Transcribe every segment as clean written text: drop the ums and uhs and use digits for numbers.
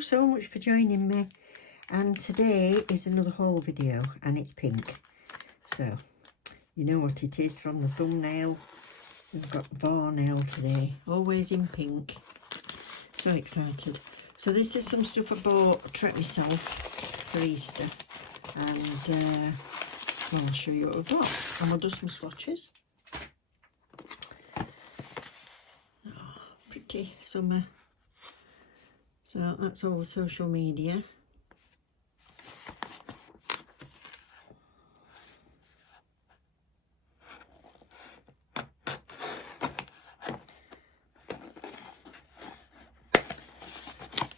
you so much for joining me, and today is another haul video and it's pink, so you know what it is from the thumbnail. We've got Varnail today, always in pink. So excited. So this is some stuff I bought, treat myself for Easter, and well, I'll show you what we've got, and we'll do some swatches. Oh, pretty summer. So that's all the social media.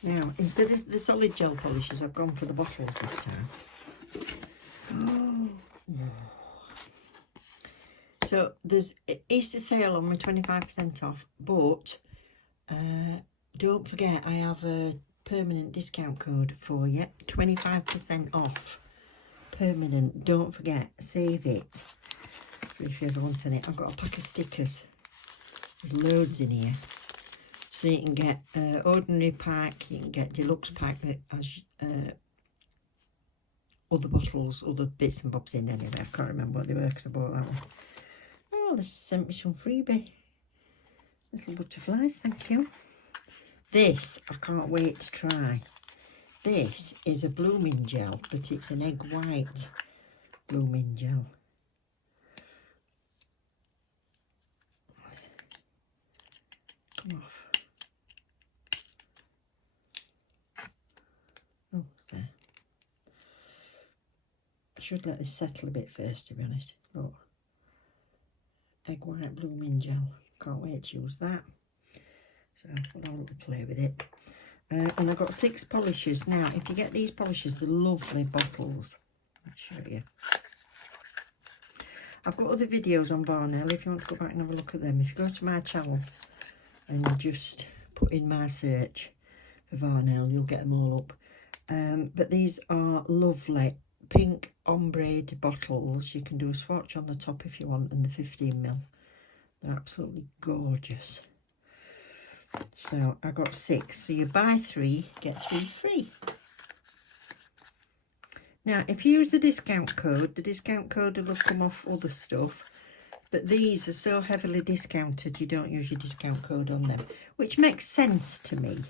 Now, instead of the solid gel polishes, I've gone for the bottles this time. Oh. So there's Easter sale on me, 25% off, but don't forget I have a permanent discount code for you, 25% off, permanent. Don't forget, save it if you ever want it. I've got a pack of stickers, there's loads in here. So you can get ordinary pack, you can get deluxe pack that has other bottles, other bits and bobs in anyway. I can't remember what they were because I bought that one. Oh, they sent me some freebie. Little butterflies, thank you. This, I can't wait to try. This is a blooming gel, but it's an egg white blooming gel. Come off. Oh, it's there. I should let this settle a bit first, to be honest. Look. Egg white blooming gel. Can't wait to use that. So we'll have a little play with it. And I've got 6 polishes. Now, if you get these polishes, they're lovely bottles. I'll show you. I've got other videos on Varnail if you want to go back and have a look at them. If you go to my channel and you just put in my search for Varnail, you'll get them all up. But these are lovely pink ombre bottles. You can do a swatch on the top if you want, and the 15ml. They're absolutely gorgeous. So I got 6. So you buy 3, get 3 free. Now, if you use the discount code will come off other stuff. But these are so heavily discounted, you don't use your discount code on them, which makes sense to me.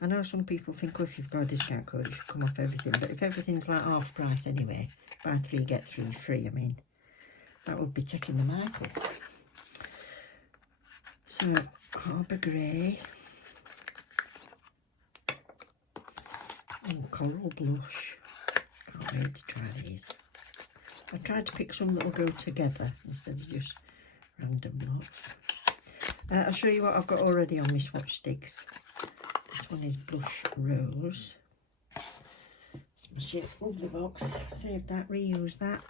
I know some people think, oh, if you've got a discount code, it should come off everything. But if everything's like half price anyway, buy 3, get 3 free, I mean, that would be taking the mic up. So, Harbour Grey and Coral Blush. Can't wait to try these. I tried to pick some that will go together instead of just random lots. I'll show you what I've got already on my swatch sticks. This one is Blush Rose. Smash it, lovely box. Save that, reuse that.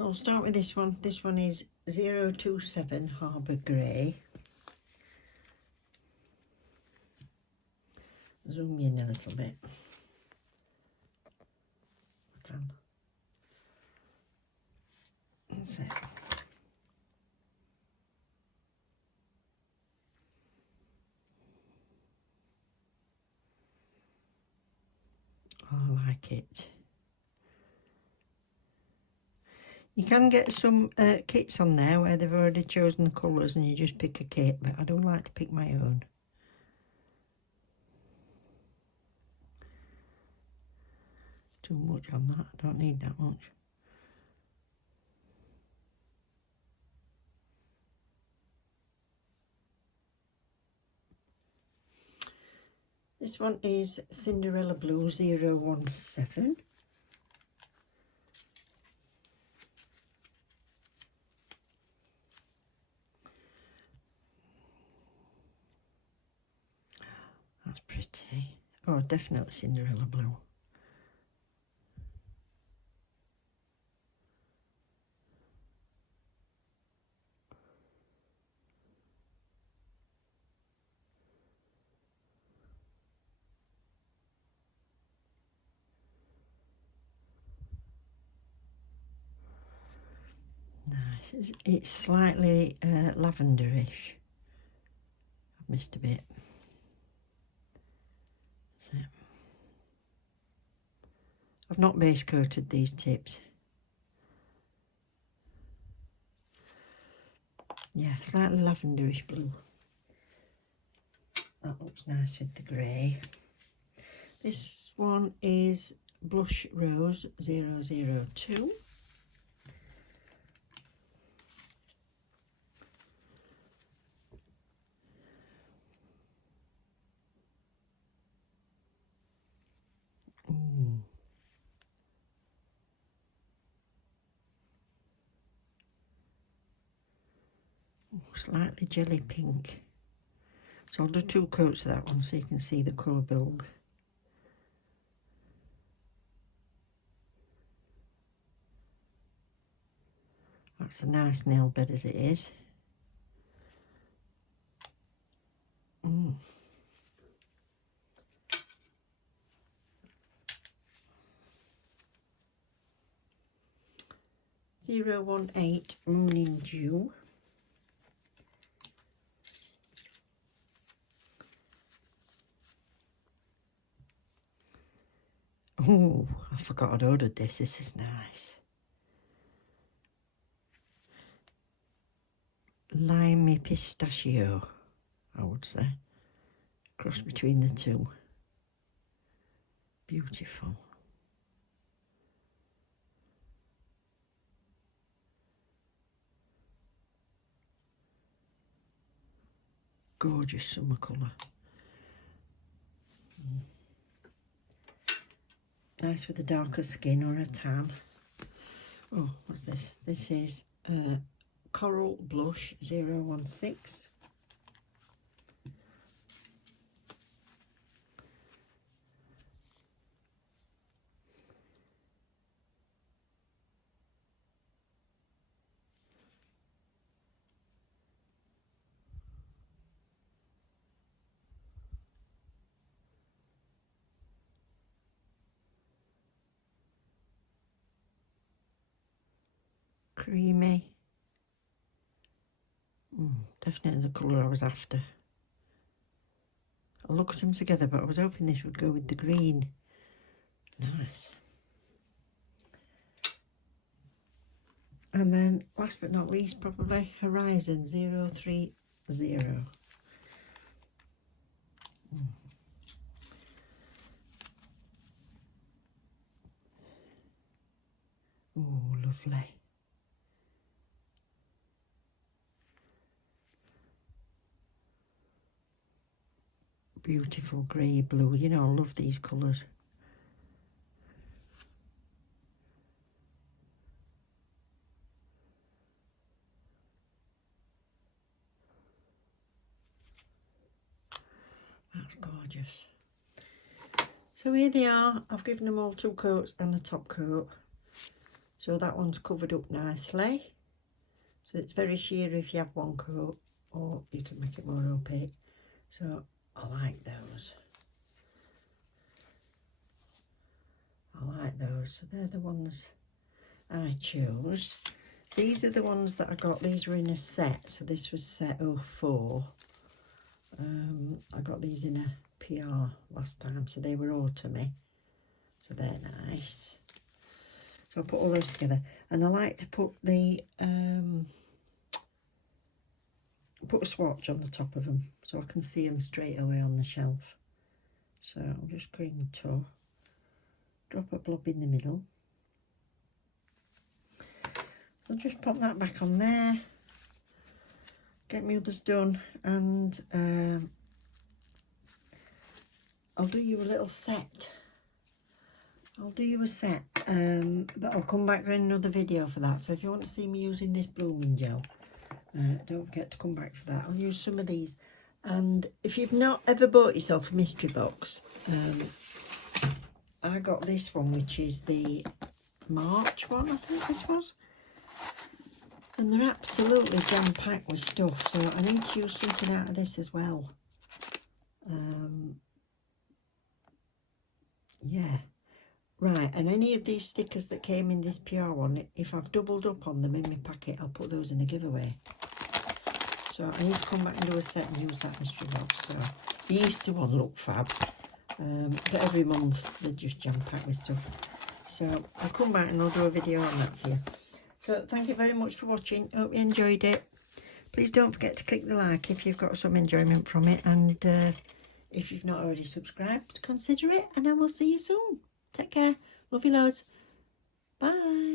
So I'll start with this one. This one is 027 Harbour Grey. Zoom in a little bit. I can. That's it. I like it. You can get some kits on there where they've already chosen the colours and you just pick a kit, but I don't like to pick my own. Too much on that, I don't need that much. This one is Cinderella Blue 017. That's pretty. Oh, definitely Cinderella Blue. Nice. It's slightly lavenderish. I've missed a bit. So, I've not base coated these tips. Yeah, slightly lavenderish blue. That looks nice with the grey. This one is Blush Rose 002. Ooh. Slightly jelly pink. So I'll do 2 coats of that one so you can see the colour build. That's a nice nail bed as it is. 018 Morning Dew. Oh, I forgot I'd ordered this. This is nice. Limey pistachio, I would say. Cross between the two. Beautiful. Gorgeous summer colour. Nice with a darker skin or a tan. Oh, what's this? This is Coral Blush 016. Creamy. Definitely the colour I was after. I looked them together, but I was hoping this would go with the green. Nice. And then, last but not least, probably Horizon 030. Oh, lovely. Beautiful grey blue. You know, I love these colours. That's gorgeous. So here they are. I've given them all 2 coats and a top coat. So that one's covered up nicely. So it's very sheer if you have one coat, or you can make it more opaque. So I like those. I like those. So they're the ones I chose. These are the ones that I got. These were in a set. So this was set 04. I got these in a PR last time. So they were autumny. So they're nice. So I put all those together. And I like to put the put a swatch on the top of them so I can see them straight away on the shelf. So I'm just going to drop a blob in the middle. I'll just pop that back on there, get my others done, and I'll do you a little set. I'll do you a set, but I'll come back in another video for that. So if you want to see me using this blooming gel, don't forget to come back for that. I'll use some of these. And if you've not ever bought yourself a mystery box, I got this one, which is the March one, I think this was. And they're absolutely jam-packed with stuff, so I need to use something out of this as well. Yeah. Right, and any of these stickers that came in this PR one, if I've doubled up on them in my packet, I'll put those in a giveaway. So I need to come back and do a set and use that mystery box. So the Easter one looked fab, but every month they're just jam-packed with stuff. So I'll come back and I'll do a video on that for you. So thank you very much for watching. Hope you enjoyed it. Please don't forget to click the like if you've got some enjoyment from it. And if you've not already subscribed, consider it. And I will see you soon. Take care. Love you loads. Bye.